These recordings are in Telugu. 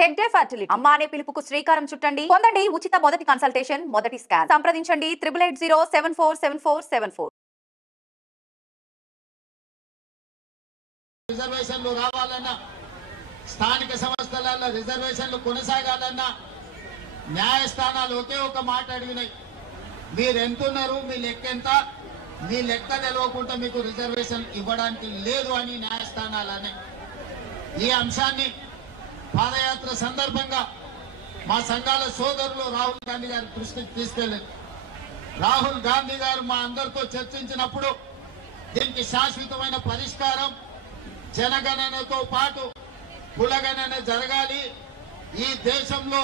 హెగ్డే ఫర్టిలిటీ అమ్మ అనే పిలుపుకు శ్రీకారం చుట్టండి. పొందండి ఉచిత మొదటి కన్సల్టేషన్, మొదటి స్కాన్. సంప్రదించండి 8880747474. రిజర్వేషన్లు రావాలన్నా, స్థానిక సంస్థలలో రిజర్వేషన్లు కొనసాగాలన్నా న్యాయస్థానాలు ఒకే ఒక మాట అడిగినాయి. మీరు ఎంతున్నారు, మీ లెక్క ఎంత, మీ లెక్క తెలవకుండా మీకు రిజర్వేషన్ ఇవ్వడానికి లేదు అని న్యాయస్థానాలనే. ఈ అంశాన్ని పాదయాత్ర సందర్భంగా మా సంఘాల సోదరులు రాహుల్ గాంధీ గారి దృష్టికి తీసుకెళ్లారు. రాహుల్ గాంధీ గారు మా అందరితో చర్చించినప్పుడు దీనికి శాశ్వతమైన పరిష్కారం జనగణనతో పాటు కులగణన జరగాలి, ఈ దేశంలో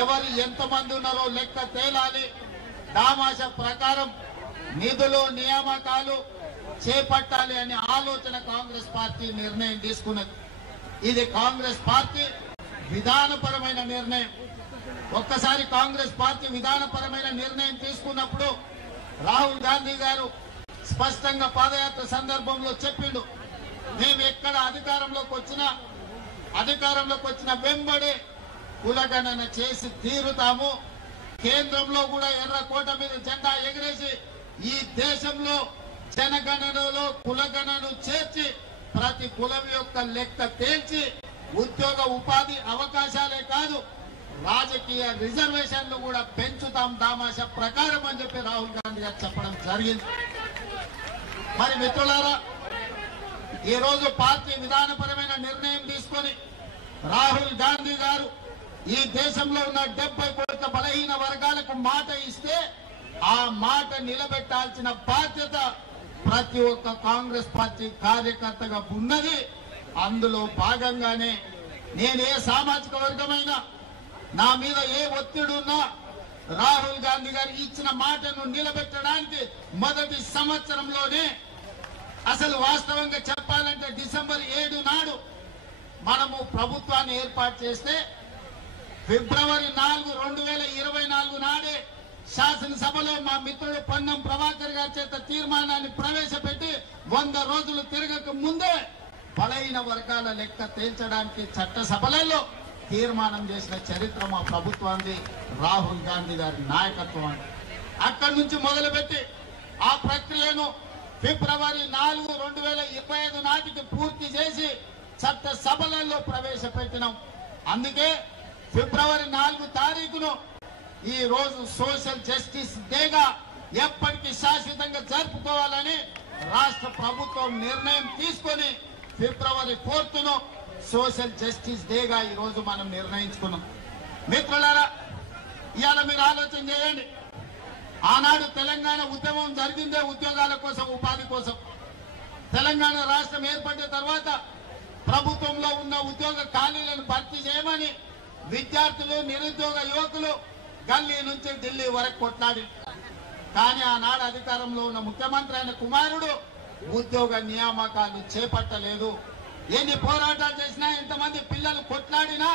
ఎవరు ఎంతమంది ఉన్నారో లెక్క తేలాలి, దామాష ప్రకారం నిధులు నియామకాలు చేపట్టాలి అనే ఆలోచన కాంగ్రెస్ పార్టీ నిర్ణయం తీసుకున్నది. ఇది కాంగ్రెస్ పార్టీ విధానపరమైన నిర్ణయం. ఒక్కసారి కాంగ్రెస్ పార్టీ విధానపరమైన నిర్ణయం తీసుకున్నప్పుడు రాహుల్ గాంధీ గారు స్పష్టంగా పాదయాత్ర సందర్భంలో చెప్పిండు, మేము ఎక్కడ అధికారంలోకి వచ్చిన వెంబడే కులగణన చేసి తీరుతాము. కేంద్రంలో కూడా ఎర్రకోట మీద జెండా ఎగిరేసి ఈ దేశంలో జనగణనలో కులగణను చేర్చి ప్రతి కులం యొక్క లెక్క తేల్చి ఉద్యోగ ఉపాధి అవకాశాలే కాదు రాజకీయ రిజర్వేషన్లు కూడా పెంచుతాం దామాష ప్రకారం అని చెప్పి రాహుల్ గాంధీ గారు చెప్పడం జరిగింది. మరి మిత్రులారా, ఈ రోజు పార్టీ విధానపరమైన నిర్ణయం తీసుకొని రాహుల్ గాంధీ గారు ఈ దేశంలో ఉన్న 70 కోట్ల బలహీన వర్గాలకు మాట ఇస్తే ఆ మాట నిలబెట్టాల్సిన బాధ్యత ప్రతి ఒక్క కాంగ్రెస్ పార్టీ కార్యకర్తగా ఉన్నది. అందులో భాగంగానే నేను ఏ సామాజిక వర్గమైనా నా మీద ఏ ఒత్తిడి ఉన్నా రాహుల్ గాంధీ గారు ఇచ్చిన మాటను నిలబెట్టడానికి మొదటి సంవత్సరంలోనే, అసలు వాస్తవంగా చెప్పాలంటే డిసెంబర్ 7 నాడు మనము ప్రభుత్వాన్ని ఏర్పాటు చేస్తే ఫిబ్రవరి 4, 2024 నాడే శాసనసభలో మా మిత్రుడు పొన్నం ప్రభాకర్ గారి చేత తీర్మానాన్ని ప్రవేశపెట్టి 100 రోజులు తిరగక ముందే బలహీన వర్గాల లెక్క తేల్చడానికి చట్టసభలలో తీర్మానం చేసిన చరిత్ర మా ప్రభుత్వాన్ని రాహుల్ గాంధీ గారి నాయకత్వం. అక్కడి నుంచి మొదలుపెట్టి ఆ ప్రక్రియను ఫిబ్రవరి 4, 2025 నాటికి పూర్తి చేసి చట్టసభలలో ప్రవేశపెట్టినాం. అందుకే ఫిబ్రవరి 4 తారీఖును ఈ రోజు సోషల్ జస్టిస్ డేగా ఎప్పటికీ శాశ్వతంగా జరుపుకోవాలని రాష్ట్ర ప్రభుత్వం నిర్ణయం తీసుకొని ఫిబ్రవరి 4ను సోషల్ జస్టిస్ డేగా ఈ రోజు మనం నిర్ణయించుకున్నాం. మిత్రులారా, ఇవాళ మీరు ఆలోచన చేయండి, ఆనాడు తెలంగాణ ఉద్యమం జరిగిందే ఉద్యోగాల కోసం, ఉపాధి కోసం. తెలంగాణ రాష్ట్రం ఏర్పడిన తర్వాత ప్రభుత్వంలో ఉన్న ఉద్యోగ ఖాళీలను భర్తీ చేయమని విద్యార్థులు, నిరుద్యోగ యువకులు గల్లీ నుంచి ఢిల్లీ వరకు కొట్లాడి, కానీ ఆనాడు అధికారంలో ఉన్న ముఖ్యమంత్రి అయిన కుమారుడు ఉద్యోగ నియామకాలు చేపట్టలేదు. ఎన్ని పోరాటాలు చేసినా, ఎంతమంది పిల్లలు కొట్లాడినా,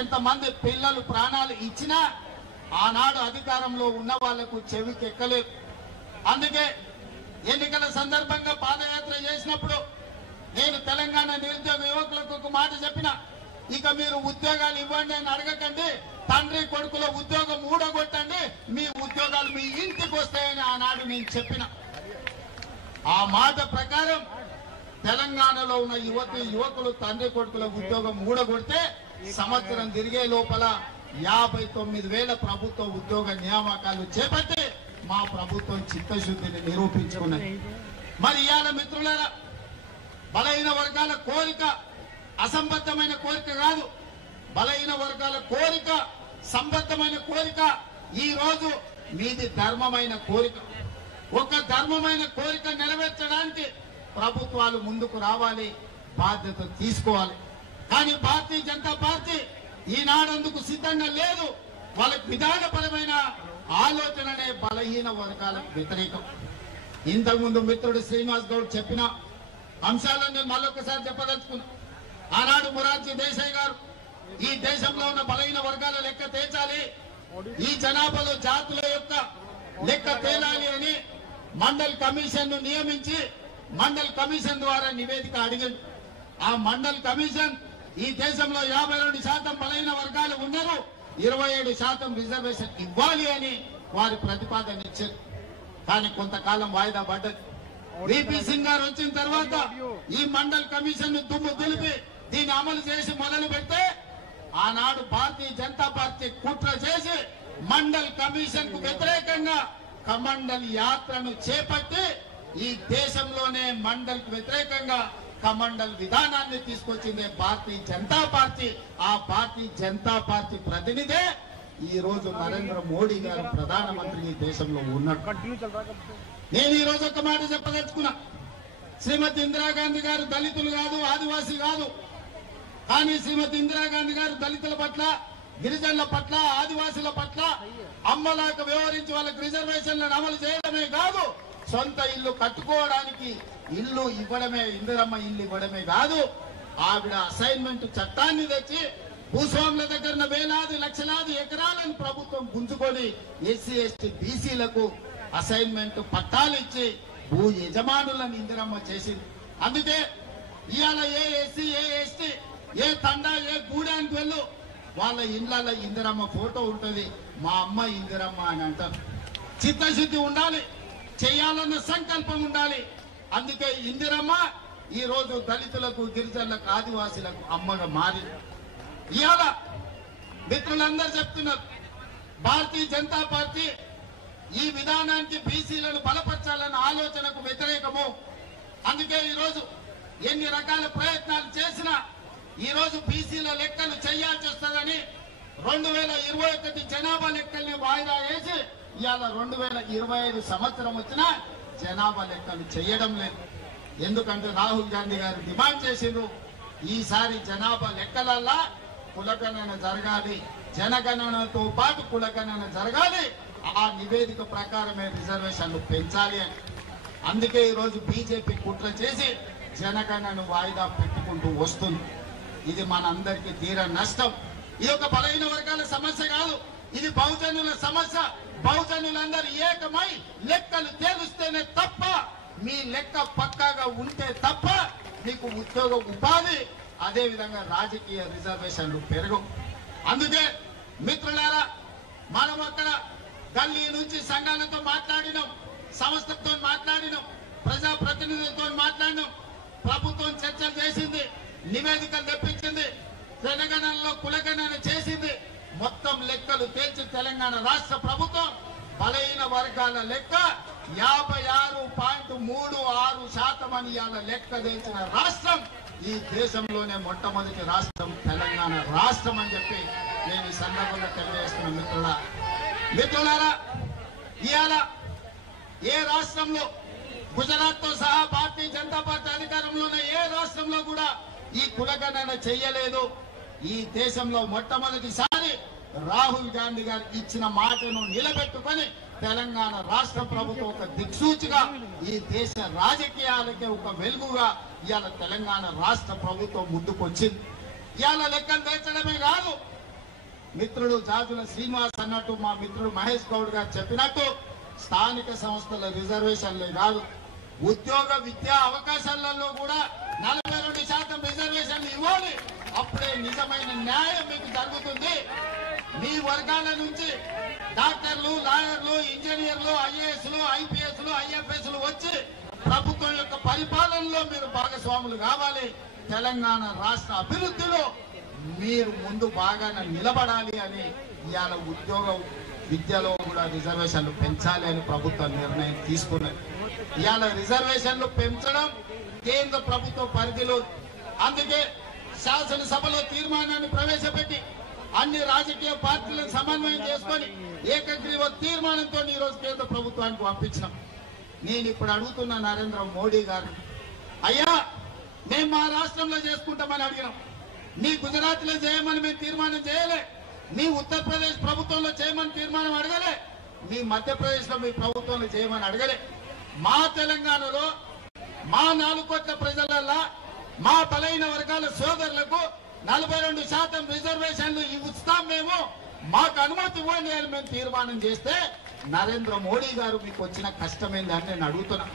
ఎంతమంది పిల్లలు ప్రాణాలు ఇచ్చినా ఆనాడు అధికారంలో ఉన్న వాళ్లకు చెవికెక్కలేదు. అందుకే ఎన్నికల సందర్భంగా పాదయాత్ర చేసినప్పుడు నేను తెలంగాణ నిరుద్యోగ యువకులకు ఒక మాట చెప్పిన, ఇక మీరు ఉద్యోగాలు ఇవ్వండి అని అడగకండి, తండ్రి కొడుకుల ఉద్యోగం ఊడగొట్టండి, మీ ఉద్యోగాలు మీ ఇంటికి వస్తాయని ఆనాడు నేను చెప్పిన. ఆ మాట ప్రకారం తెలంగాణలో ఉన్న యువకులు తండ్రి కొడుకుల ఉద్యోగం ఊడగొడితే సంవత్సరం తిరిగే లోపల 59,000 ప్రభుత్వ ఉద్యోగ నియామకాలు చేపట్టి మా ప్రభుత్వం చిత్తశుద్ధిని నిరూపించుకున్నది. మరి ఇవాళ మిత్రులారా, బలహీన వర్గాల కోరిక అసంబద్ధమైన కోరిక కాదు, బలహీన వర్గాల కోరిక సంబద్ధమైన కోరిక. ఈ రోజు మీది ధర్మమైన కోరిక. ఒక ధర్మమైన కోరిక నెరవేర్చడానికి ప్రభుత్వాలు ముందుకు రావాలి, బాధ్యత తీసుకోవాలి. కానీ భారతీయ జనతా పార్టీ ఈనాడందుకు సిద్ధంగా లేదు. వాళ్ళకి విధానపరమైన ఆలోచననే బలహీన వర్గాలకు వ్యతిరేకం. ఇంతకుముందు మిత్రుడు శ్రీనివాస్ గౌడ్ చెప్పిన అంశాలను మళ్ళొకసారి చెప్పదలుచుకున్నా. ఆనాడు మొరార్జీ దేశాయ్ గారు ఈ దేశంలో ఉన్న బలహీన వర్గాల లెక్క తేల్చాలి, ఈ జనాభాలో జాతుల యొక్క లెక్క తేలాలి అని మండల్ కమిషన్ ను నియమించి మండల్ కమిషన్ ద్వారా నివేదిక అడిగింది. ఆ మండల్ కమిషన్ ఈ దేశంలో 52% బలైన వర్గాలు ఉన్నారు, 27% రిజర్వేషన్ ఇవ్వాలి అని వారి ప్రతిపాదన ఇచ్చారు. కానీ కొంతకాలం వాయిదా పడ్డది. విపి సింగ్ గారు వచ్చిన తర్వాత ఈ మండల్ కమిషన్ ను దుమ్ము దులిపి దీన్ని అమలు చేసి మొదలు పెడితే ఆనాడు భారతీయ జనతా పార్టీ కుట్ర చేసి మండల్ కమిషన్ కు వ్యతిరేకంగా కమండల్ యాత్రను చేపట్టి ఈ దేశంలోనే మండల్ కు వ్యతిరేకంగా కమండల్ విధానాన్ని తీసుకొచ్చింది భారతీయ జనతా పార్టీ. ఆ భారతీయ జనతా పార్టీ ప్రతినిధే ఈ రోజు నరేంద్ర మోడీ గారు ప్రధానమంత్రి ఈ దేశంలో ఉన్నాడు. నేను ఈ రోజు ఒక మాట చెప్పదలుచుకున్నా. శ్రీమతి ఇందిరాగాంధీ గారు దళితులు కాదు, ఆదివాసీ కాదు. కానీ శ్రీమతి ఇందిరాగాంధీ గారు దళితుల పట్ల, గిరిజనుల పట్ల, ఆదివాసుల పట్ల అమ్మలాగా వ్యవహరించి వాళ్ళకి రిజర్వేషన్లను అమలు చేయడమే కాదు, సొంత ఇల్లు కట్టుకోవడానికి ఇల్లు ఇవ్వడమే, ఇందిరమ్మ ఇల్లు ఇవ్వడమే కాదు, ఆవిడ అసైన్మెంట్ చట్టాన్ని తెచ్చి భూస్వాముల దగ్గర వేలాది లక్షలాది ఎకరాలను ప్రభుత్వం గుంజుకొని ఎస్సీ ఎస్టీ బీసీలకు అసైన్మెంట్ పట్టాలు ఇచ్చి భూ యజమానులను ఇందిరమ్మ చేసింది. అందుకే ఇవాళ ఏ ఎస్సీ ఏ ఎస్టీ ఏ తండా ఏ గూడానికి వెళ్ళు వాళ్ళ ఇళ్లలో ఇందిరమ్మ ఫోటో ఉంటుంది. మా అమ్మ ఇందిరమ్మ అని అంటారు. చిత్తశుద్ధి ఉండాలి, చేయాలన్న సంకల్పం ఉండాలి. అందుకే ఇందిరమ్మ ఈ రోజు దళితులకు, గిరిజనులకు, ఆదివాసీలకు అమ్మగా మారి ఇవాళ మిత్రులందరూ చెప్తున్నారు భారతీయ జనతా పార్టీ ఈ విధానానికి బీసీలను బలపరచాలన్న ఆలోచనకు వ్యతిరేకము. అందుకే ఈరోజు ఎన్ని రకాల ప్రయత్నాలు చేసినా ఈ రోజు బీసీల లెక్కలు చేయాల్సి వస్తుందని 2021 జనాభా లెక్కల్ని వాయిదా వేసి ఇవాళ 2025 సంవత్సరం వచ్చినా జనాభా లెక్కలు చేయడం లేదు. ఎందుకంటే రాహుల్ గాంధీ గారు డిమాండ్ చేసిండ్రు, ఈసారి జనాభా లెక్కలల్లా కులగణన జరగాలి, జనగణనతో పాటు కులగణన జరగాలి, ఆ నివేదిక ప్రకారమే రిజర్వేషన్లు పెంచాలి అని. అందుకే ఈరోజు బీజేపీ కుట్ర చేసి జనగణనను వాయిదా పెట్టుకుంటూ వస్తుంది. ఇది మనందరికీ తీర నష్టం. ఇది ఒక బలహీన వర్గాల సమస్య కాదు, ఇది బహుజనుల సమస్య. బహుజనులందరూ ఏకమై లెక్కలు తేలుస్తేనే తప్ప, మీ లెక్క పక్కాగా ఉంటే తప్ప మీకు ఉద్యోగ ఉపాధి, అదే విధంగా రాజకీయ రిజర్వేషన్లు పెరగవు. అందుకే మిత్రులారా, మనం అక్కడ గల్లీ నుంచి సంఘాలతో మాట్లాడినాం, సంస్థలతో మాట్లాడినాం, ప్రజా ప్రతినిధులతో మాట్లాడినాం. ప్రభుత్వం చర్చలు చేసింది, నివేదికలు తెప్పించింది, జనగణనలో కులగణన చేసింది. మొత్తం లెక్కలు తేల్చి తెలంగాణ రాష్ట్ర ప్రభుత్వం బలహీన వర్గాల లెక్క 56.36% అని ఇవాళ లెక్క తెచ్చిన రాష్ట్రం ఈ దేశంలోనే మొట్టమొదటి రాష్ట్రం తెలంగాణ రాష్ట్రం అని చెప్పి నేను ఈ సందర్భంగా తెలియజేస్తున్న మిత్రులారా, ఇవాళ ఏ రాష్ట్రంలో, గుజరాత్ తో సహా భారతీయ జనతా పార్టీ అధికారంలో ఉన్న ఏ రాష్ట్రంలో కూడా ఈ కులగణన చెయ్యలేదు. ఈ దేశంలో మొట్టమొదటిసారి రాహుల్ గాంధీ గారు ఇచ్చిన మాటను నిలబెట్టుకొని తెలంగాణ రాష్ట్ర ప్రభుత్వం ఒక దిక్సూచిగా ఈ దేశ రాజకీయాలకే ఒక వెలుగుగా ఇవాళ తెలంగాణ రాష్ట్ర ప్రభుత్వం ముందుకొచ్చింది. ఇవాళ లెక్కలు తెచ్చడమే కాదు, మిత్రుడు జాజుల శ్రీనివాస్ అన్నట్టు, మా మిత్రుడు మహేష్ గౌడ్ గారు చెప్పినట్టు స్థానిక సంస్థల రిజర్వేషన్లే కాదు, ఉద్యోగ విద్యా అవకాశాలలో కూడా 42% రిజర్వేషన్లు ఇవ్వాలి. అప్పుడే నిజమైన న్యాయం మీకు జరుగుతుంది. మీ వర్గాల నుంచి డాక్టర్లు, లాయర్లు, ఇంజనీర్లు, ఐఏఎస్లు, ఐపీఎస్లు, ఐఎఫ్ఎస్లు వచ్చి ప్రభుత్వం యొక్క పరిపాలనలో మీరు భాగస్వాములు కావాలి. తెలంగాణ రాష్ట్ర అభివృద్ధిలో మీరు ముందు బాగా నిలబడాలి అని ఇవాళ ఉద్యోగ విద్యలో కూడా రిజర్వేషన్లు పెంచాలి అని ప్రభుత్వం నిర్ణయం తీసుకున్నది. ఇవాళ రిజర్వేషన్లు పెంచడం కేంద్ర ప్రభుత్వ పరిధిలో. అందుకే శాసనసభలో తీర్మానాన్ని ప్రవేశపెట్టి అన్ని రాజకీయ పార్టీలను సమన్వయం చేసుకొని ఏకగ్రీవ తీర్మానంతో ఈ రోజు కేంద్ర ప్రభుత్వానికి పంపించినాం. నేను ఇప్పుడు అడుగుతున్న నరేంద్ర మోడీ గారు, అయ్యా మేము మా రాష్ట్రంలో చేసుకుంటామని అడిగినాం, మీ గుజరాత్ లో చేయమని మేము తీర్మానం చేయలే, మీ ఉత్తరప్రదేశ్ ప్రభుత్వంలో చేయమని తీర్మానం అడగలే, మీ మధ్యప్రదేశ్ లో మీ ప్రభుత్వంలో చేయమని అడగలే. మా తెలంగాణలో మా 4 కోట్ల ప్రజలల్లా మా బలైన వర్గాల సోదరులకు 42% రిజర్వేషన్లు ఇస్తాం, మేము మాకు అనుమతి ఇవ్వండి అని మేము తీర్మానం చేస్తే నరేంద్ర మోడీ గారు మీకు వచ్చిన కష్టమైంది అని నేను అడుగుతున్నా.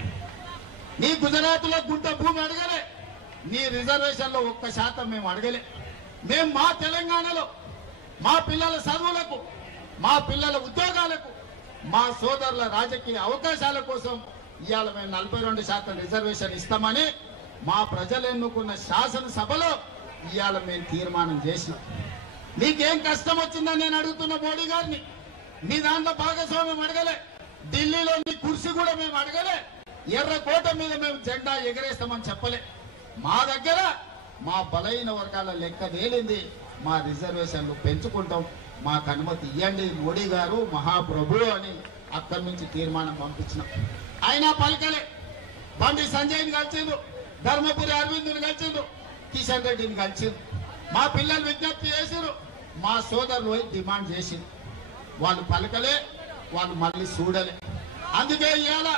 నీ గుజరాత్ లో గుంట భూమి అడగలే, నీ రిజర్వేషన్ లో 1% మేము అడగలే. మేము మా తెలంగాణలో మా పిల్లల చదువులకు, మా పిల్లల ఉద్యోగాలకు, మా సోదరుల రాజకీయ అవకాశాల కోసం ఇవాళ మేము 42% రిజర్వేషన్ ఇస్తామని మా ప్రజలు ఎన్నుకున్న శాసనసభలో ఇవాళ మేము తీర్మానం చేసి, మీకేం కష్టం వచ్చిందని నేను అడుగుతున్న మోడీ గారిని. మీ దాంట్లో భాగస్వామ్యం అడగలే, ఢిల్లీలో మీ కుర్చీ కూడా మేము అడగలే, ఎర్రకోట మీద మేము జెండా ఎగరేస్తామని చెప్పలే. మా దగ్గర మా బలైన వర్గాల లెక్క తేలింది, మా రిజర్వేషన్లు పెంచుకుంటాం, మాకు అనుమతి ఇవ్వండి మోడీ గారు మహాప్రభు అని అక్కడి నుంచి తీర్మానం పంపించినాం. అయినా పలకలే. బండి సంజయ్ని కలిసిండు, ధర్మపురి అరవింద్ని కలిసిండు, కిషన్ రెడ్డిని కలిసిండు. మా పిల్లలు విజ్ఞప్తి చేసిరు, మా సోదరులు డిమాండ్ చేసిండు. వాళ్ళు పలకలే, వాళ్ళు మళ్ళీ చూడలే. అందుకే ఇవాళ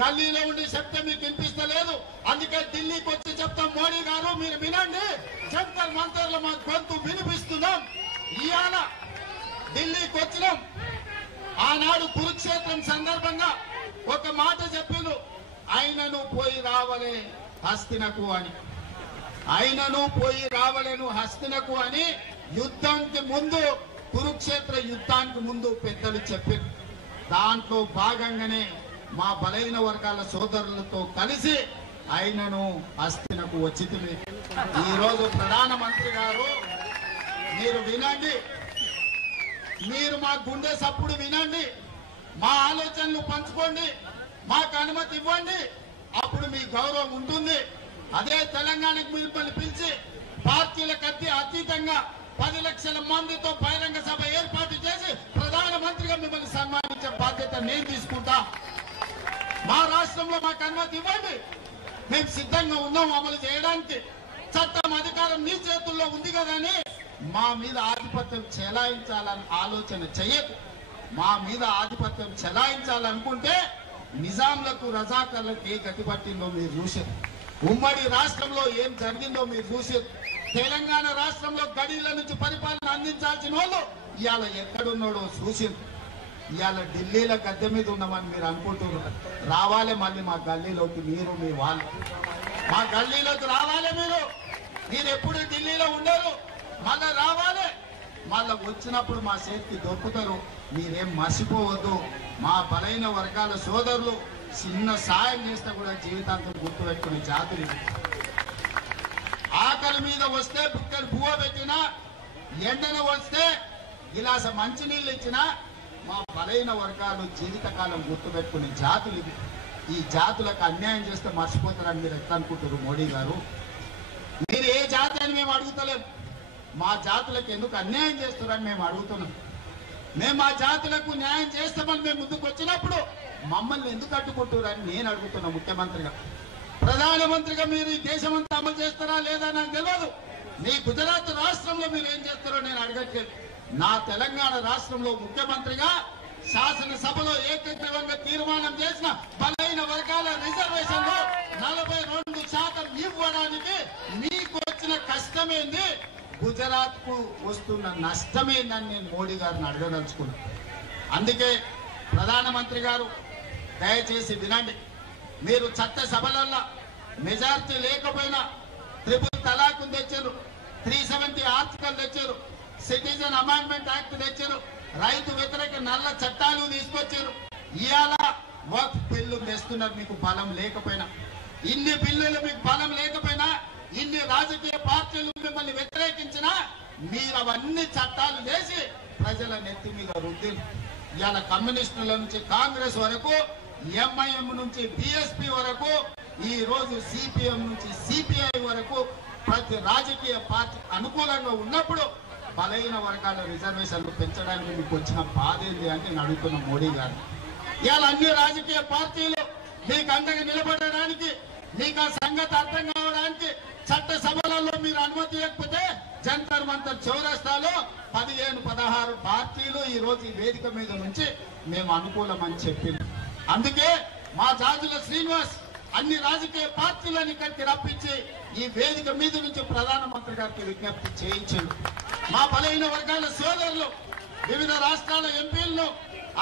గల్లీలో ఉండి చెప్తే మీకు వినిపిస్తలేదు. అందుకే ఢిల్లీకి వచ్చి చెప్తాం, మోడీ గారు మీరు వినండి, జంతర్ మంతర్లో మా గొంతు వినిపిస్తున్నాం. ఇవాళ ఢిల్లీకి వచ్చినాం. ఆనాడు కురుక్షేత్రం సందర్భంగా ఒక మాట చెప్పిండు, ఆయనను పోయి రావలే హస్తినకు అని. ఆయనను పోయి రావలేను హస్తినకు అని యుద్ధానికి ముందు, కురుక్షేత్ర యుద్ధానికి ముందు పెద్దలు చెప్పారు. దాంట్లో భాగంగానే మా బలైన వర్గాల సోదరులతో కలిసి ఆయనను హస్తినకు వచ్చింది. ఈరోజు ప్రధానమంత్రి గారు మీరు వినండి, మీరు మా గుండె సప్పుడు వినండి, మా ఆలోచనలు పంచుకోండి, మాకు అనుమతి ఇవ్వండి, అప్పుడు మీ గౌరవం ఉంటుంది. అదే తెలంగాణకు మిమ్మల్ని పిలిచి పార్టీలకు అతీతంగా 10 లక్షల మందితో బహిరంగ సభ ఏర్పాటు చేసి ప్రధానమంత్రిగా మిమ్మల్ని సన్మానించే బాధ్యత నేను తీసుకుంటా. మా రాష్ట్రంలో మాకు అనుమతి ఇవ్వండి, మేము సిద్ధంగా ఉన్నాం అమలు చేయడానికి. చట్టం అధికారం నీ చేతుల్లో ఉంది కదని మా మీద ఆధిపత్యం చెలాయించాలని ఆలోచన చేయదు. మా మీద ఆధిపత్యం చెలాయించాలనుకుంటే నిజాంలకు రజాకర్లకు ఏ గతి పట్టిందో మీరు చూసారు. ఉమ్మడి రాష్ట్రంలో ఏం జరిగిందో మీరు చూసారు. తెలంగాణ రాష్ట్రంలో గడీల నుంచి పరిపాలన అందించాల్సిన వాళ్ళు ఇవాళ ఎక్కడున్నాడో చూసారు. ఇవాళ ఢిల్లీలో గద్దె మీద ఉన్నామని మీరు అనుకుంటున్నారు. రావాలి మళ్ళీ మా గల్లీలోకి, మీరు మీ వాళ్ళు మా గల్లీలోకి రావాలి. మీరు ఎప్పుడు ఢిల్లీలో ఉండరు, మళ్ళా రావాలి. మళ్ళా వచ్చినప్పుడు మా చేతికి దొరుకుతారు. మీరేం మర్చిపోవద్దు. మా బలైన వర్గాల సోదరులు చిన్న సాయం చేస్తే కూడా జీవితాంతం గుర్తుపెట్టుకునే జాతులు. ఆకలి మీద వస్తే బుక్కలు బువ్వ పెట్టినా, ఎండన వస్తే గిలాస మంచినీళ్ళు ఇచ్చినా మా బలైన వర్గాలు జీవితకాలం గుర్తుపెట్టుకునే జాతులు ఇవి. ఈ జాతులకు అన్యాయం చేస్తే మర్చిపోతారని మీరు ఎట్లా అనుకుంటారు మోడీ గారు? మీరు ఏ జాతి అని మేము అడుగుతలేము, మా జాతులకు ఎందుకు అన్యాయం చేస్తారని మేము అడుగుతున్నాం. మేము మా జాతులకు న్యాయం చేస్తామని మేము ముందుకు వచ్చినప్పుడు మమ్మల్ని ఎందుకు అడ్డుకుంటారని నేను అడుగుతున్నా. ముఖ్యమంత్రిగా, ప్రధానమంత్రిగా మీరు ఈ దేశమంతా అమలు చేస్తారా లేదా నాకు తెలియదు. మీ గుజరాత్ రాష్ట్రంలో మీరు ఏం చేస్తారో నేను అడగట్లేదు. నా తెలంగాణ రాష్ట్రంలో ముఖ్యమంత్రిగా శాసనసభలో ఏకగ్రీవంగా తీర్మానం చేసిన బలైన వర్గాల రిజర్వేషన్ లో 42% ఇవ్వడానికి మీకు వచ్చిన కష్టమేంది, గుజరాత్ కు వస్తున్న నష్టమేందని నేను మోడీ గారిని అడగదలుచుకున్నాను. అందుకే ప్రధానమంత్రి గారు దయచేసి వినండి. మీరు చట్టసభలలో మెజార్టీ లేకపోయినా ట్రిపుల్ తలాక్ తెచ్చారు, 370 ఆర్టికల్ తెచ్చారు, సిటిజన్ అమెండ్మెంట్ యాక్ట్ తెచ్చారు, రైతు వ్యతిరేక నల్ల చట్టాలు తీసుకొచ్చారు. ఇవాళ వక్ఫ్ బిల్లు తెస్తున్నారు. మీకు బలం లేకపోయినా, ఇన్ని బిల్లులు మీకు బలం లేకపోయినా, ఇన్ని రాజకీయ పార్టీలు మిమ్మల్ని వ్యతిరేకించినా మీరు అవన్నీ చట్టాలు చేసి ప్రజల నెత్తి మీద రుద్దిలు. ఇవాళ కమ్యూనిస్టుల నుంచి కాంగ్రెస్ వరకు, ఎంఐఎం నుంచి బిఎస్పీ వరకు, ఈ రోజు సిపిఎం నుంచి సిపిఐ వరకు ప్రతి రాజకీయ పార్టీ అనుకూలంగా ఉన్నప్పుడు బలైన వర్గాల రిజర్వేషన్లు పెంచడానికి మీకు వచ్చిన బాధ ఏంటి అంటే నేను అడుగుతున్న మోడీ గారు. ఇవాళ అన్ని రాజకీయ పార్టీలు మీకు అండగా నిలబడడానికి, మీకు ఆ సంగతి అర్థం కావడానికి చట్టసభలలో మీరు అనుమతి ఇవ్వకపోతే జంతర్ మంతర్ చౌరస్తాలో 15-16 పార్టీలు ఈ రోజు ఈ వేదిక మీద నుంచి మేము అనుకూలమని చెప్పింది. అందుకే మా జాజుల శ్రీనివాస్ అన్ని రాజకీయ పార్టీలను ఇక్కడికి రప్పించి ఈ వేదిక మీద నుంచి ప్రధానమంత్రి గారికి విజ్ఞప్తి చేయించారు. మా బలైన వర్గాల సోదరులు వివిధ రాష్ట్రాల ఎంపీలను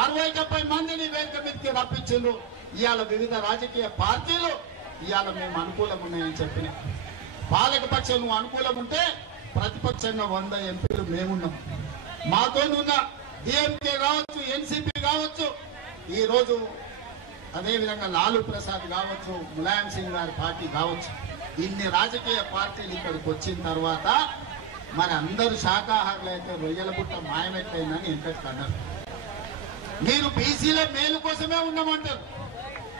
60-70 మందిని వేదిక మీదకి రప్పించారు. ఇవాళ వివిధ రాజకీయ పార్టీలు ఇవాళ మేము అనుకూలం ఉన్నాయని చెప్పిన పాలకపక్షం నువ్వు అనుకూలం ఉంటే ప్రతిపక్షంగా 100 ఎంపీలు మేమున్నాం. మాతో ఉన్న డిఎంకే కావచ్చు, ఎన్సీపీ కావచ్చు, ఈరోజు అదేవిధంగా లాలూ ప్రసాద్ కావచ్చు, ములాయం సింగ్ గారి పార్టీ కావచ్చు, ఇన్ని రాజకీయ పార్టీలు ఇక్కడికి వచ్చిన తర్వాత మరి అందరూ శాఖాహారులు అయితే రొయ్యల పుట్ట మాయమైపోయిందని ఇంతకు అన్నారు. మీరు బీసీల మేలు కోసమే ఉన్నామంటారు,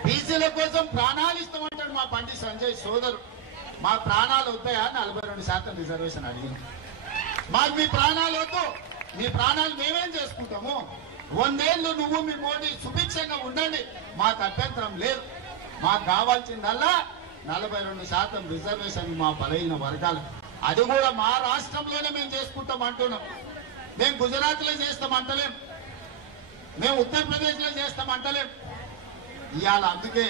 బీసీల కోసం ప్రాణాలు ఇస్తామంటాడు మా బండి సంజయ్ సోదరు. మా ప్రాణాలు వద్దాయా? 42% రిజర్వేషన్ అడిగింది. మాకు మీ ప్రాణాలు వద్దు, మీ ప్రాణాలు మేమేం చేసుకుంటాము? 100 ఏళ్ళు నువ్వు మీ మోడీ సుభిక్షంగా ఉండండి, మాకు అభ్యంతరం లేదు. మాకు కావాల్సిందల్లా 42% రిజర్వేషన్ మా బలహీన వర్గాలు. అది కూడా మా రాష్ట్రంలోనే మేము చేసుకుంటాం అంటున్నాం. మేము గుజరాత్లో చేస్తామంటలేం, మేము ఉత్తరప్రదేశ్లో చేస్తామంటలేం. ఇవాళ అందుకే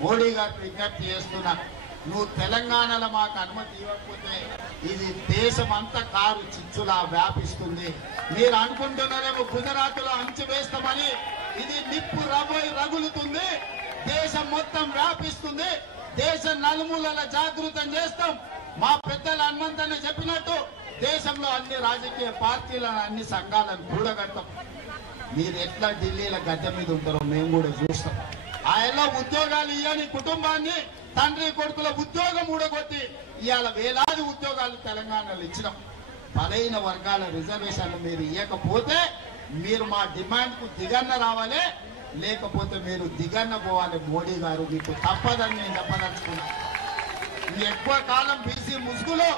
మోడీ గారికి విజ్ఞప్తి చేస్తున్నా, నువ్వు తెలంగాణలో మాకు అనుమతి ఇవ్వకపోతే ఇది దేశం అంతా కారు చిచ్చులా వ్యాపిస్తుంది. మీరు అనుకుంటున్నారేమో గుజరాత్లో అంచు వేస్తామని, ఇది నిప్పు రగులుతుంది, దేశం మొత్తం వ్యాపిస్తుంది, దేశం నలుమూలల జాగృతం చేస్తాం. మా పెద్దలు హనుమంతన్న చెప్పినట్టు దేశంలో అన్ని రాజకీయ పార్టీలను, అన్ని సంఘాలను కూడగడతాం. మీరు ఎట్లా ఢిల్లీలో గద్దె మీద ఉంటారో మేము కూడా చూస్తాం. ఆయనలో ఉద్యోగాలు ఇవ్వని కుటుంబాన్ని తండ్రి కొడుకుల ఉద్యోగం ఊడగొట్టి ఇవాళ వేలాది ఉద్యోగాలు తెలంగాణలో ఇచ్చినాం. బలైన వర్గాల రిజర్వేషన్లు మీరు ఇవ్వకపోతే మీరు మా డిమాండ్కు దిగన్న రావాలి, లేకపోతే మీరు దిగన్న పోవాలి. మోడీ గారు మీకు తప్పదని నేను చెప్పదలుచుకున్నా. ఎక్కువ కాలం బీసీ ముసుగులో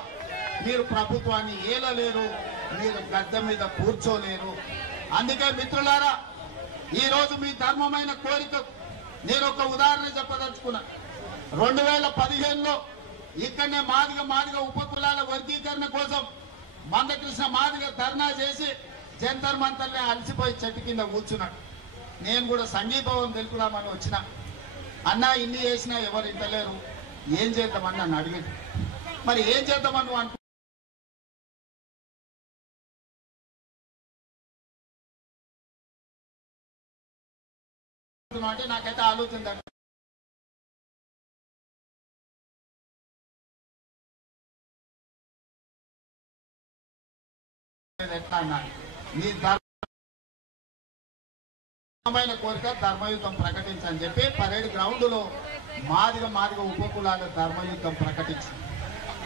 మీరు ప్రభుత్వాన్ని ఏలలేరు, మీరు గద్దె మీద కూర్చోలేరు. అందుకే మిత్రులారా, ఈరోజు మీ ధర్మమైన కోరిక నేను ఒక ఉదాహరణ చెప్పదలుచుకున్నా. 2015లో ఇక్కడనే మాదిగ ఉపకులాల వర్గీకరణ కోసం మందకృష్ణ మాదిగ ధర్నా చేసి జంతర్ మంతర్నే అలసిపోయి చెట్టు కింద కూర్చున్నాడు. నేను కూడా సంఘీభావం తెలుపుదామని వచ్చిన. అన్నా ఇన్ని చేసినా ఎవరు ఇంటలేరు, ఏం చేద్దామని నన్ను అడిగాడు. మరి ఏం చేద్దామని నువ్వు అంటే నాకైతే ఆలోచన ఎట్లా అన్నా, నీ ధర్మమైన కోరిక ధర్మయుద్ధం ప్రకటించని చెప్పి పరేడ్ గ్రౌండ్ లో మాదిగ ఉపకులాల ధర్మయుద్ధం ప్రకటించి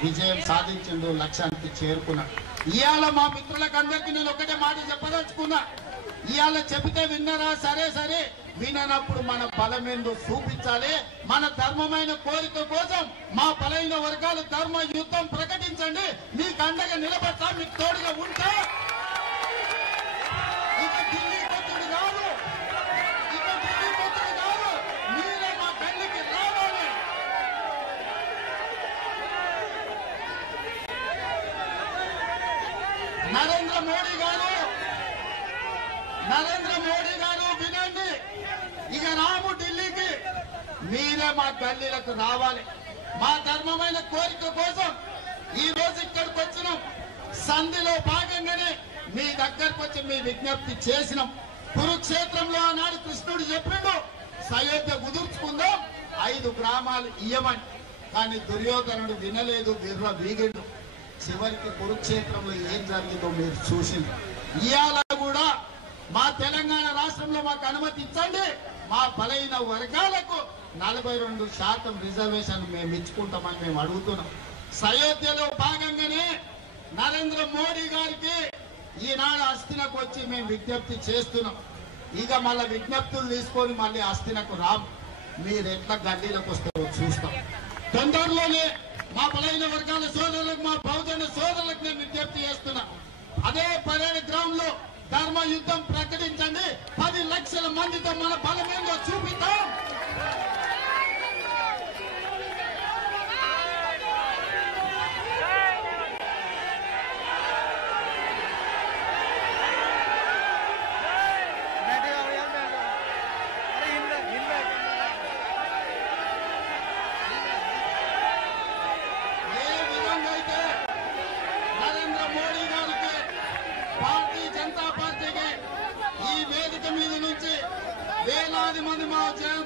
విజయం సాధించిండు, లక్ష్యానికి చేరుకున్నాడు. ఇవాళ మా మిత్రులకు అందరికీ నేను ఒకటే మాట చెప్పదలుచుకున్నా. ఇవాళ చెబితే విన్నరా? సరే, విననప్పుడు మన బలమేందో చూపించాలి. మన ధర్మమైన కోరిక కోసం మా బలైన వర్గాలు ధర్మ యుద్ధం ప్రకటించండి. మీకు అండగా నిలబడతా, మీకు తోడుగా ఉంటా. ఇక ఢిల్లీ కొట్టుడు కాదు, మీరే మా పెళ్లికి రావాలి. నరేంద్ర మోడీ గారు వినండి, ఇక రాము ఢిల్లీకి, మీరే మా గల్లీలకు రావాలి. మా ధర్మమైన కోరిక కోసం ఈ రోజు ఇక్కడికి వచ్చినాం. సంధిలో భాగంగానే మీ దగ్గరకు వచ్చి మీ విజ్ఞప్తి చేసినాం. కురుక్షేత్రంలో ఆనాడు కృష్ణుడు చెప్పిండు, సయోధ్య కుదుర్చుకుందాం, 5 గ్రామాలు ఇయ్యమని. కానీ దుర్యోధనుడు వినలేదు, వీగిండు. చివరికి కురుక్షేత్రంలో ఏం జరిగిందో మీరు చూసింది. ఇవాళ కూడా మా తెలంగాణ రాష్ట్రంలో మాకు అనుమతి ఇచ్చండి, మా బలైన వర్గాలకు 42% రిజర్వేషన్ మేము ఇచ్చుకుంటామని మేము అడుగుతున్నాం. సయోధ్యలో భాగంగానే నరేంద్ర మోడీ గారికి ఈనాడు అస్థినకు వచ్చి మేము విజ్ఞప్తి చేస్తున్నాం. ఇక మళ్ళీ విజ్ఞప్తులు తీసుకొని మళ్ళీ అస్థినకు రాం. మీరు ఎట్లా గల్లీలకు వస్తారో చూస్తాం. తొందరలోనే మా బలైన వర్గాల సోదరులకు, మా బహుజన సోదరులకు నేను విజ్ఞప్తి చేస్తున్నా. అదే పరేడ్ గ్రౌండ్ లో ధర్మ యుద్ధం ప్రకటించండి. 10 లక్షల మందితో మన బలమేందో చూపిద్దాం. ఏ విధంగా అయితే నరేంద్ర మోడీ గారికి, భారతీయ జనతా పార్టీకి ఈ వేదిక మీద నుంచి వేలాది మంది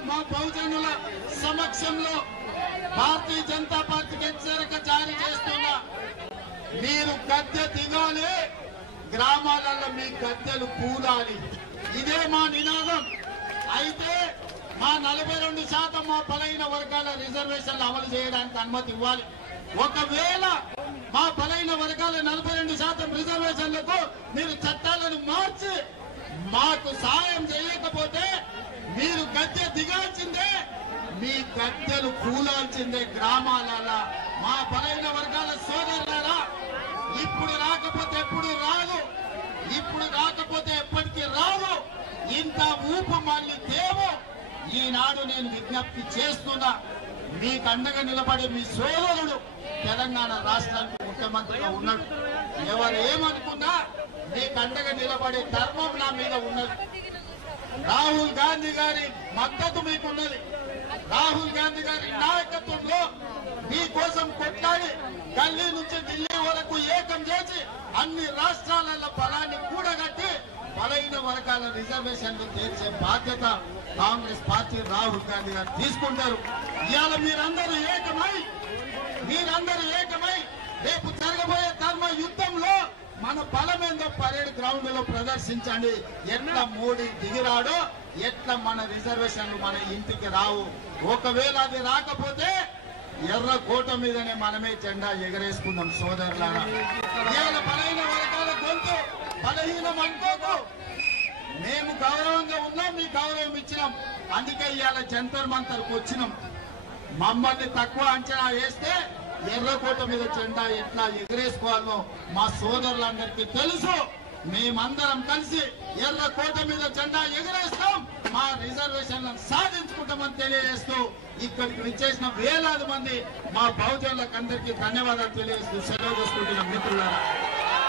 మా బహుజనుల సమక్షంలో భారతీయ జనతా పార్టీకి హెచ్చరిక జారీ చేస్తున్నా. మీరు గద్దె దిగాలి, గ్రామాలలో మీ గద్దెలు కూలాలి. ఇదే మా నినాదం. అయితే మా 42% మా బలైన వర్గాల రిజర్వేషన్లు అమలు చేయడానికి అనుమతి ఇవ్వాలి. ఒకవేళ మా బలైన వర్గాల 42% రిజర్వేషన్లకు మీరు చట్టాలను మార్చి మాకు సాయం చేయకపోతే మీరు గద్దె దిగాల్సిందే, మీ గద్దెలు కూలాల్సిందే. గ్రామాలలో మా బలైన వర్గాల సోదరులారా, ఇప్పుడు రాకపోతే ఎప్పుడు రాదు, ఇప్పుడు రాకపోతే ఎప్పటికీ రాదు. ఇంత ఊపు మళ్ళీ తేవు. ఈనాడు నేను విజ్ఞప్తి చేస్తున్నా, మీకు అండగా నిలబడే మీ సోదరుడు తెలంగాణ రాష్ట్రానికి ముఖ్యమంత్రిగా ఉన్నాడు. ఎవరు ఏమనుకున్నా మీకు అండగా నిలబడే ధర్మం నా మీద ఉన్నది. రాహుల్ గాంధీ గారి మద్దతు మీకున్నది. రాహుల్ గాంధీ గారి నాయకత్వంలో మీకోసం కొట్లాడి గల్లీ నుంచి ఢిల్లీ వరకు ఏకం చేసి అన్ని రాష్ట్రాలలో బలాన్ని కూడగట్టి బలైన వర్గాల రిజర్వేషన్లు తీర్చే బాధ్యత కాంగ్రెస్ పార్టీ రాహుల్ గాంధీ గారు తీసుకుంటారు. ఇవాళ మీరందరూ ఏకమై రేపు జరగబోయే ధర్మ యుద్ధంలో మన బలమేందో పరేడ్ గ్రౌండ్ లో ప్రదర్శించండి. ఎట్లా మోడీ దిగిరాడో ఎట్లా మన రిజర్వేషన్లు మన ఇంటికి రావు. ఒకవేళ అది రాకపోతే ఎర్ర కోట మీదనే మనమే జెండా ఎగరేసుకుందాం సోదరులారా. ఇవాళ బలహీన వర్గాల గొంతు బలహీనం అనుకోకు. మేము గౌరవంగా ఉన్నాం, మీ గౌరవం ఇచ్చినాం. అందుకే ఇవాళ జంతర్ మంతర్కు వచ్చినాం. మమ్మల్ని తక్కువ అంచనా వేస్తే ఎర్రకోట మీద జెండా ఎట్లా ఎగరేసుకోవాలో మా సోదరులందరికీ తెలుసు. మేమందరం కలిసి ఎర్రకోట మీద జెండా ఎగరేస్తాం, మా రిజర్వేషన్లను సాధించుకుంటామని తెలియజేస్తూ ఇక్కడికి విచ్చేసిన వేలాది మంది మా బహుజనులకు అందరికీ ధన్యవాదాలు తెలియజేస్తూ సెలవు తీసుకుంటున్నాం మిత్రులారా.